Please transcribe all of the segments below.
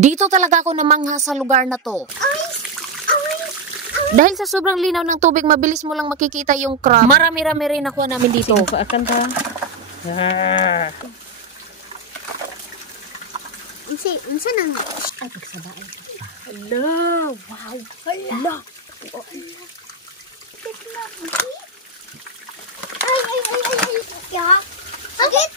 Dito talaga ako namangha sa lugar na to. Dahil sa sobrang linaw ng tubig, mabilis mo lang makikita yung crab. Marami-rami rin nakuha namin dito. Akan ta. Unsa nang ay pagsabay. Hello! Wow! Hala! Ay. Ya. Sakit.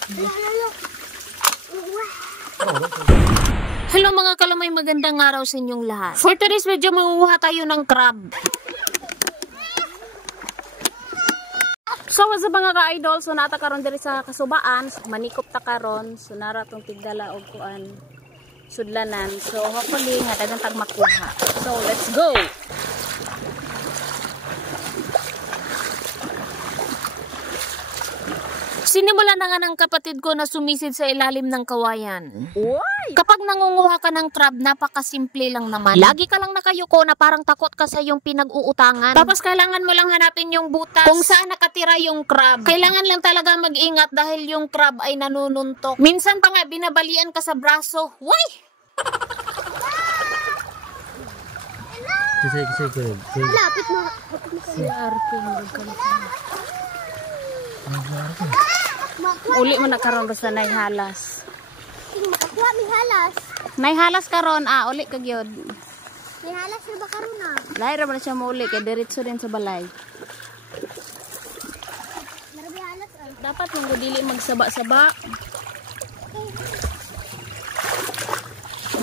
Hello mga kalamay, magandang araw sa inyong lahat. For today's video, mangunguha tayo ng crab. So, what's up mga ka-idol? So, nata karon diri sa kasubaan. Manikop ta karon. So, nara tong tigdala og kuan sudlanan. So, hopefully nga dagang tag makuha. So, let's go! Sinimula na nga ng kapatid ko na sumisid sa ilalim ng kawayan. Kapag nangunguha ka ng crab, napakasimple lang naman. Lagi ka lang nakayuko na parang takot ka sa yung pinag-uutangan. Tapos kailangan mo lang hanapin yung butas kung saan nakatira yung crab. Kailangan lang talaga mag-ingat dahil yung crab ay nanununtok. Minsan pa nga binabalian ka sa braso. Why? Lapit mo. Si Arkin, uli mo na karon basta naihalas. Makakuha mi halas. Naihalas karon, uli ka gyud. May halas na ba karon na? Lahi ra man siya mauli kay diretso din sa balay. Marabi halas Dapat mong dili magsaba-saba.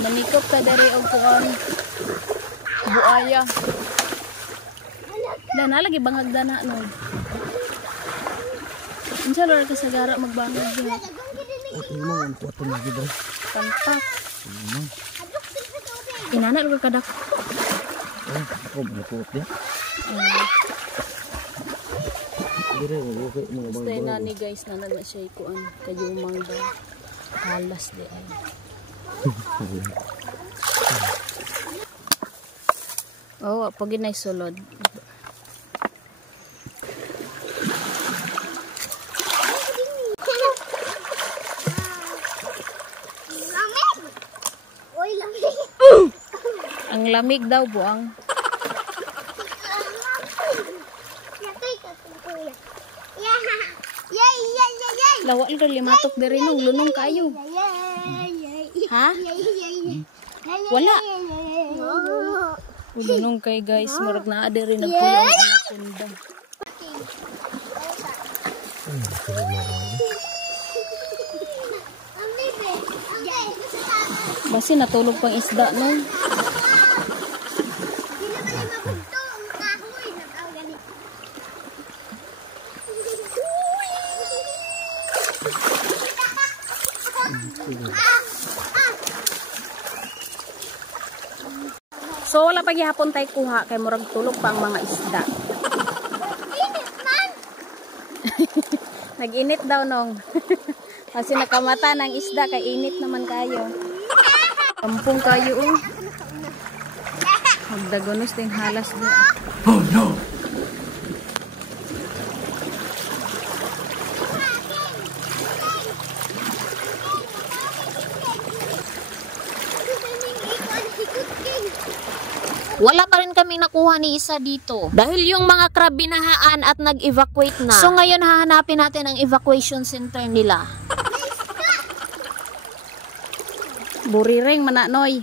Manikop ka diri og kuan buaya. Dana lagi bangag dana no. Unsa lor ka sa gara magbangag diha. Imong kuat na gid. Kantak. Inana lugar kadak. Ako bukuot din. Dire mo ko mga bang. Stay na ni guys na siya kuan kayumang daw. Halas di ay. Oh, pag inay sulod. Ang lamig daw buang. Lawal ka limatok diri nung lunong kayo. Ha? Wala. Lunong kay guys, murag naa diri nagpulong anaconda. Basi natulog pang isda no. So wala pa gihapon tay kuha kay murag tulog pa ang mga isda. Nag-init daw nong. Kasi nakamata ng isda kay init naman kayo. Kampong kayo oh. Magdagonos din halas din. Oh no. Wala pa rin kami nakuha ni isa dito. Dahil yung mga crab binahaan at nag-evacuate na. So ngayon hahanapin natin ang evacuation center nila. Buriring mananoy.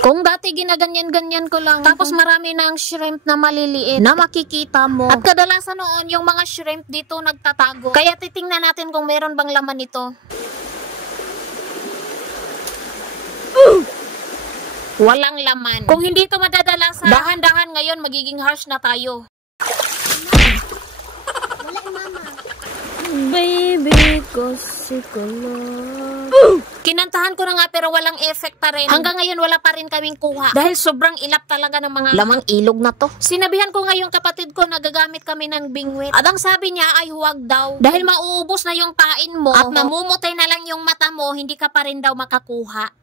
Kung dati ginaganyan-ganyan ko lang, tapos marami na ang shrimp na maliliit na makikita mo. At kadalasan noon, yung mga shrimp dito nagtatago. Kaya titingnan natin kung meron bang laman ito. Walang laman. Kung hindi ito madadala sa dahan-dahan ngayon, magiging harsh na tayo. Wala mama. Baby, kasi ko lang. Kinantahan ko na nga pero walang effect pa rin. Hanggang ngayon wala pa rin kaming kuha. Dahil sobrang ilap talaga ng mga lamang ilog na to. Sinabihan ko nga yung kapatid ko na gagamit kami ng bingwit. At ang sabi niya ay huwag daw. Dahil mauubos na yung kain mo at namumutay na lang yung mata mo, hindi ka pa rin daw makakuha.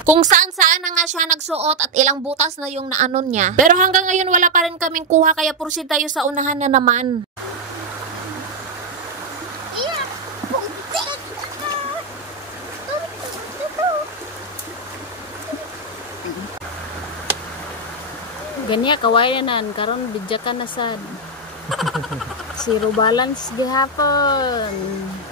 Kung saan-saan na nga siya nagsuot at ilang butas na yung naanon niya. Pero hanggang ngayon wala pa rin kaming kuha kaya proceed tayo sa unahan na naman. Iya. Putik. Ganya kawayanan karon bidyakan na sad. Zero balance gihapon.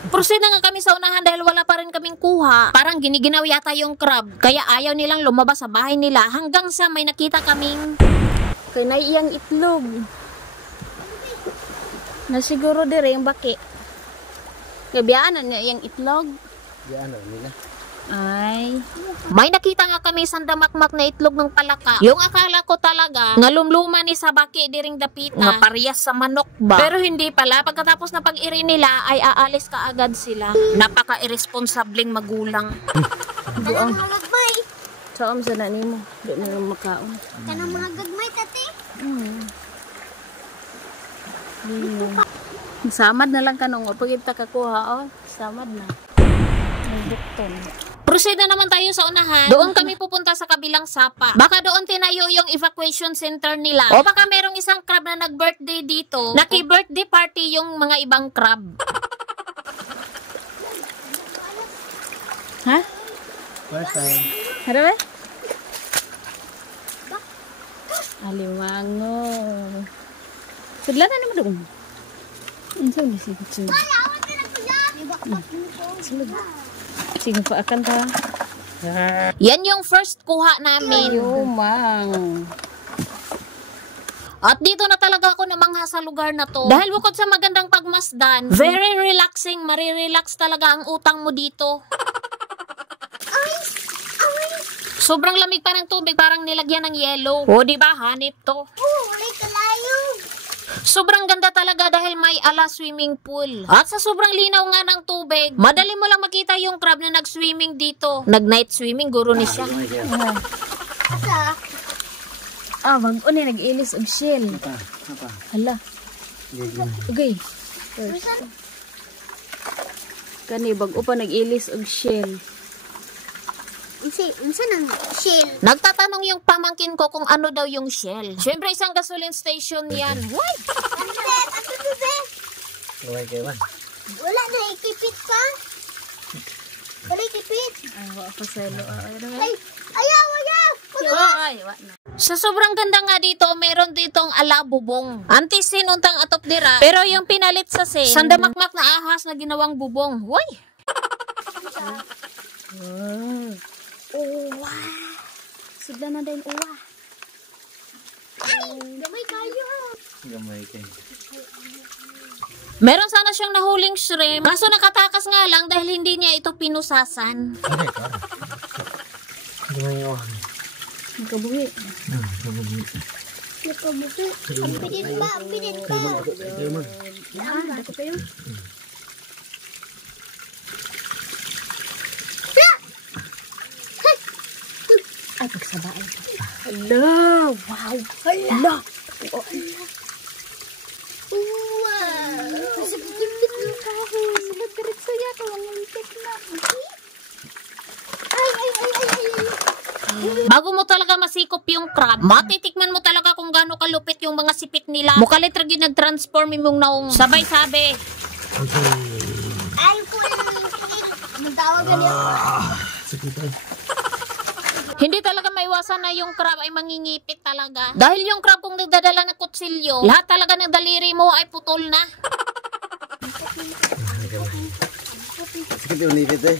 Proceed na nga kami sa unahan dahil wala pa rin kaming kuha. Parang giniginaw yata yung crab. Kaya ayaw nilang lumabas sa bahay nila hanggang sa may nakita kaming Kay naiyang itlog. Na siguro dire yung baki. Kay biyaan niya iyang itlog. Yan ano nila. Ay. may nakita nga kami sandamakmak na itlog ng palaka. Yung akala ko talaga nga lumluma ni sa baki diring dapita nga parehas sa manok ba. Pero hindi pala. Pagkatapos na pag-iri nila ay aalis ka agad sila. Napaka-irresponsableng magulang. Kanang mga gagmay. Saom sa na nimo. Di na lang makaon. Kanang mga gagmay, tati. Samad na lang kanong pag kita kakuha oh. Samad na. Ay bukton. Proceed na naman tayo sa unahan. Doon kami pupunta sa kabilang sapa. Baka doon tinayo yung evacuation center nila. O baka merong isang crab na nag-birthday dito. Naki-birthday party yung mga ibang crab. Ha? First time. Hara ba? Alimango. Sudlan na naman doon. Unsa ni si Kuchu? Sulod. Sige pa akan ta. Yan yung first kuha namin. Yumang. At dito na talaga ako namangha sa lugar na to. Dahil bukod sa magandang pagmasdan, very relaxing, marirelax talaga ang utang mo dito. Sobrang lamig pa ng tubig, parang nilagyan ng yellow. O, diba? Hanip to. Walay kalayo. Sobrang ganda talaga dahil may ala swimming pool. At sa sobrang linaw nga ng tubig, madali mo lang makita yung crab na nag-swimming dito. Nag-night swimming, guro ni siya. Asa? Wag-o ni nag-ilis og shell. Apa? Hala. Okay. Kani bag-o pa nag-ilis og shell. Unsa nang shell? Nagtatanong yung pamangkin ko kung ano daw yung shell. Siyempre isang gasoline station yan. What? Ano bebe? Kaway kayo ba? Wala na ikipit pa. Wala ikipit. Wa pa sa lo. Ay, ayaw. Ay, wa na. Sa sobrang ganda nga dito, meron ditong ala bubong. Antis sinuntang atop dira. Pero yung pinalit sa sandamakmak na ahas na ginawang bubong. Hoy! Uwa. Sudlan na din uwa. Ay, gamay kayo. Gamay kayo. Meron sana siyang nahuling shrimp. Kaso nakatakas nga lang dahil hindi niya ito pinusasan. Ano ito? Gamay yung Nagkabuhi. Nakabuti. Ang pinit pa. Kayo man. Dako kayo. Ay, pagsabaan. Hello! Wow! Hello! Wow. Sakit-sakit ng kaho. Sunod ka rin sa'yo. Ang lipit na. Ay. Bago mo talaga masikop yung crab, matitikman mo talaga kung gaano kalupit yung mga sipit nila. Mukalit ragi nag-transform yung naong sabay-sabi. Ay, ko ang tawag ganyan. Sakit tayo. Hindi talaga maiwasan na yung crab ay mangingipit talaga. Dahil yung crab kung nagdadala ng kutsilyo, lahat talaga ng daliri mo ay putol na. Sakit yung nipit eh.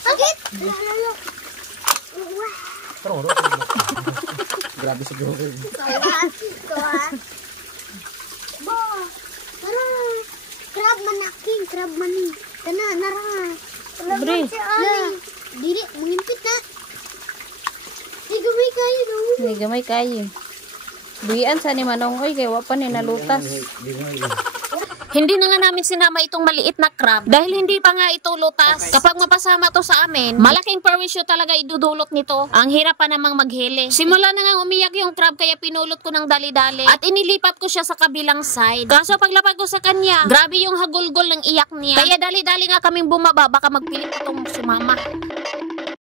Sakit! Pero grabe sa gawa. Bo, tara. Crab manaking, crab mani. Tana, nara. Bre. Dili, mengimpit na. Di gamay kayo no. May gamay kayo. Buhian sa ni Manong oy kay wa pa ni nalutas. Hindi na nga namin sinama itong maliit na crab dahil hindi pa nga ito lutas. Kapag mapasama to sa amin, malaking perwisyo talaga idudulot nito. Ang hirap pa namang maghili. Simula na nga umiyak yung crab kaya pinulot ko ng dali-dali at inilipat ko siya sa kabilang side. Kaso paglapag ko sa kanya, grabe yung hagulgol ng iyak niya. Kaya dali-dali nga kaming bumaba baka magpilit itong sumama.